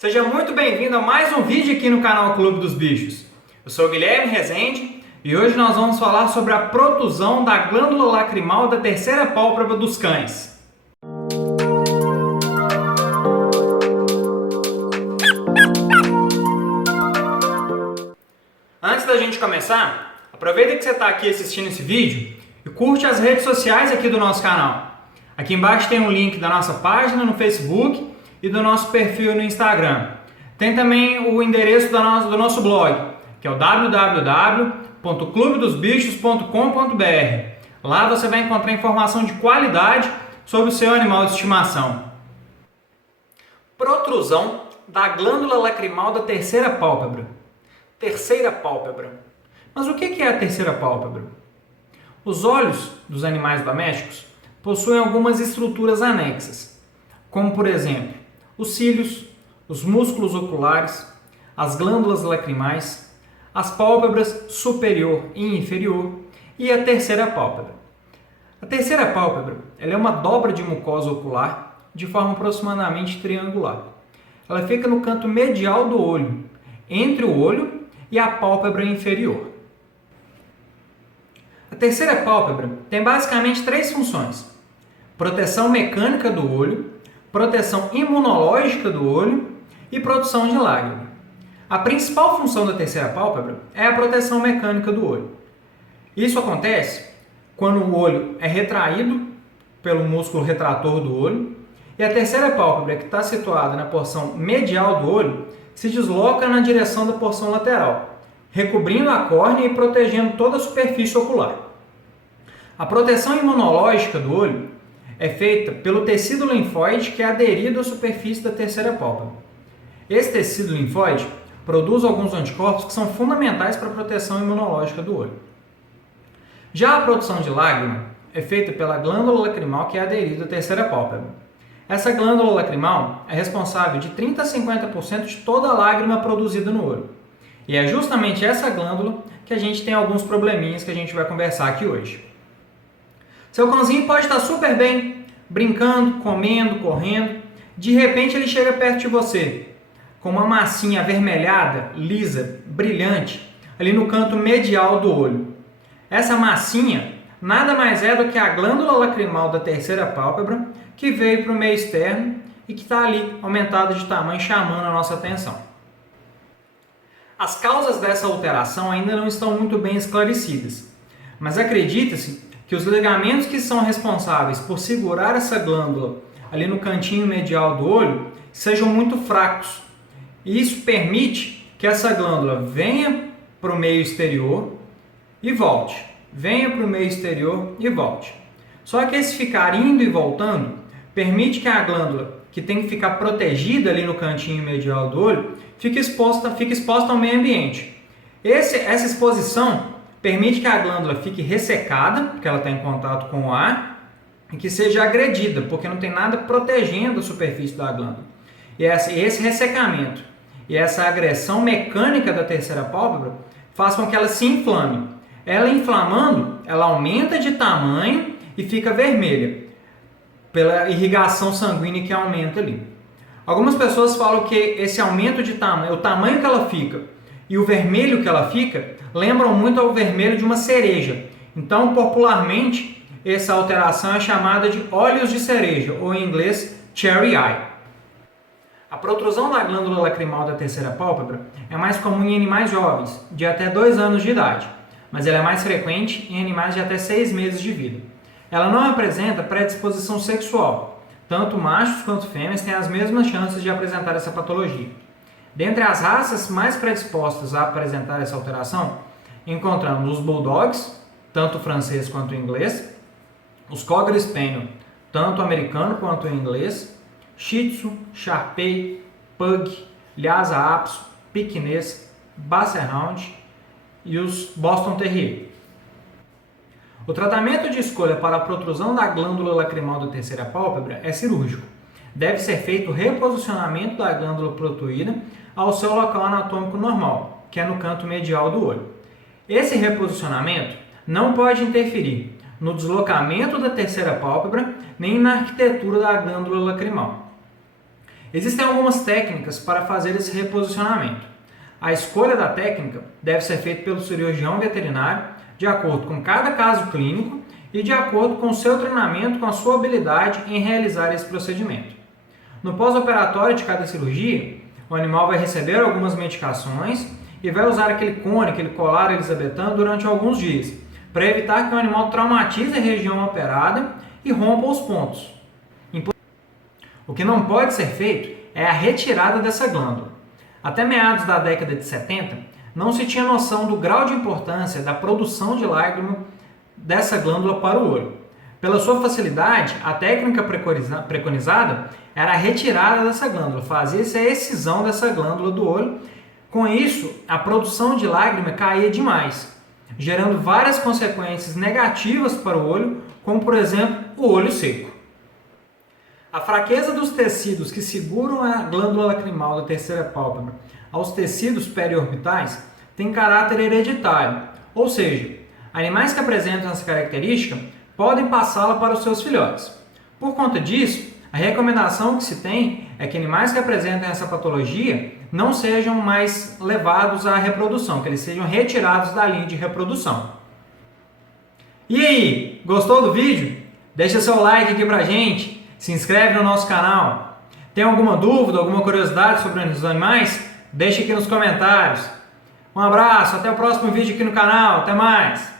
Seja muito bem-vindo a mais um vídeo aqui no canal Clube dos Bichos. Eu sou o Guilherme Rezende e hoje nós vamos falar sobre a protusão da glândula lacrimal da terceira pálpebra dos cães. Antes da gente começar, aproveita que você está aqui assistindo esse vídeo e curte as redes sociais aqui do nosso canal. Aqui embaixo tem um link da nossa página no Facebook e do nosso perfil no Instagram. Tem também o endereço do nosso blog, que é o www.clubedosbichos.com.br. Lá você vai encontrar informação de qualidade sobre o seu animal de estimação. Protrusão da glândula lacrimal da terceira pálpebra. Terceira pálpebra. Mas o que é a terceira pálpebra? Os olhos dos animais domésticos possuem algumas estruturas anexas, como por exemplo, os cílios, os músculos oculares, as glândulas lacrimais, as pálpebras superior e inferior e a terceira pálpebra. A terceira pálpebra ela é uma dobra de mucosa ocular de forma aproximadamente triangular. Ela fica no canto medial do olho, entre o olho e a pálpebra inferior. A terceira pálpebra tem basicamente três funções: proteção mecânica do olho, proteção imunológica do olho e produção de lágrima. A principal função da terceira pálpebra é a proteção mecânica do olho. Isso acontece quando o olho é retraído pelo músculo retrator do olho e a terceira pálpebra, que está situada na porção medial do olho, se desloca na direção da porção lateral, recobrindo a córnea e protegendo toda a superfície ocular. A proteção imunológica do olho é feita pelo tecido linfóide que é aderido à superfície da terceira pálpebra. Esse tecido linfóide produz alguns anticorpos que são fundamentais para a proteção imunológica do olho. Já a produção de lágrima é feita pela glândula lacrimal que é aderida à terceira pálpebra. Essa glândula lacrimal é responsável de 30 a 50% de toda a lágrima produzida no olho. E é justamente essa glândula que a gente tem alguns probleminhas que a gente vai conversar aqui hoje. Seu cãozinho pode estar super bem, brincando, comendo, correndo. De repente ele chega perto de você, com uma massinha avermelhada, lisa, brilhante, ali no canto medial do olho. Essa massinha nada mais é do que a glândula lacrimal da terceira pálpebra, que veio para o meio externo e que está ali aumentada de tamanho, chamando a nossa atenção. As causas dessa alteração ainda não estão muito bem esclarecidas, mas acredita-se que os ligamentos que são responsáveis por segurar essa glândula ali no cantinho medial do olho sejam muito fracos. E isso permite que essa glândula venha para o meio exterior e volte. Venha para o meio exterior e volte. Só que esse ficar indo e voltando permite que a glândula, que tem que ficar protegida ali no cantinho medial do olho, fique exposta ao meio ambiente. Essa exposição permite que a glândula fique ressecada, porque ela está em contato com o ar, e que seja agredida, porque não tem nada protegendo a superfície da glândula. E esse ressecamento e essa agressão mecânica da terceira pálpebra faz com que ela se inflame. Ela inflamando, ela aumenta de tamanho e fica vermelha, pela irrigação sanguínea que aumenta ali. Algumas pessoas falam que esse aumento de tamanho, o tamanho que ela fica e o vermelho que ela fica, lembram muito ao vermelho de uma cereja. Então, popularmente, essa alteração é chamada de olhos de cereja, ou em inglês, cherry eye. A protrusão da glândula lacrimal da terceira pálpebra é mais comum em animais jovens, de até 2 anos de idade, mas ela é mais frequente em animais de até 6 meses de vida. Ela não apresenta predisposição sexual. Tanto machos quanto fêmeas têm as mesmas chances de apresentar essa patologia. Dentre as raças mais predispostas a apresentar essa alteração, encontramos os bulldogs, tanto o francês quanto o inglês, os cocker spaniel, tanto o americano quanto o inglês, shih tzu, shar-pei, pug, lhasa apso, pequinês, basset hound e os boston terrier. O tratamento de escolha para a protrusão da glândula lacrimal da terceira pálpebra é cirúrgico. Deve ser feito o reposicionamento da glândula protuída ao seu local anatômico normal, que é no canto medial do olho. Esse reposicionamento não pode interferir no deslocamento da terceira pálpebra nem na arquitetura da glândula lacrimal. Existem algumas técnicas para fazer esse reposicionamento. A escolha da técnica deve ser feita pelo cirurgião veterinário de acordo com cada caso clínico e de acordo com o seu treinamento, com a sua habilidade em realizar esse procedimento. No pós-operatório de cada cirurgia, o animal vai receber algumas medicações e vai usar aquele cone, aquele colar elisabetano durante alguns dias, para evitar que o animal traumatize a região operada e rompa os pontos. O que não pode ser feito é a retirada dessa glândula. Até meados da década de 70, não se tinha noção do grau de importância da produção de lágrima dessa glândula para o olho. Pela sua facilidade, a técnica preconizada era a retirada dessa glândula, fazia-se a excisão dessa glândula do olho. Com isso, a produção de lágrima caía demais, gerando várias consequências negativas para o olho, como por exemplo, o olho seco. A fraqueza dos tecidos que seguram a glândula lacrimal da terceira pálpebra aos tecidos periorbitais tem caráter hereditário, ou seja, animais que apresentam essa característica podem passá-la para os seus filhotes. Por conta disso, a recomendação que se tem é que animais que apresentem essa patologia não sejam mais levados à reprodução, que eles sejam retirados da linha de reprodução. E aí, gostou do vídeo? Deixa seu like aqui pra gente, se inscreve no nosso canal. Tem alguma dúvida, alguma curiosidade sobre os animais? Deixa aqui nos comentários. Um abraço, até o próximo vídeo aqui no canal, até mais!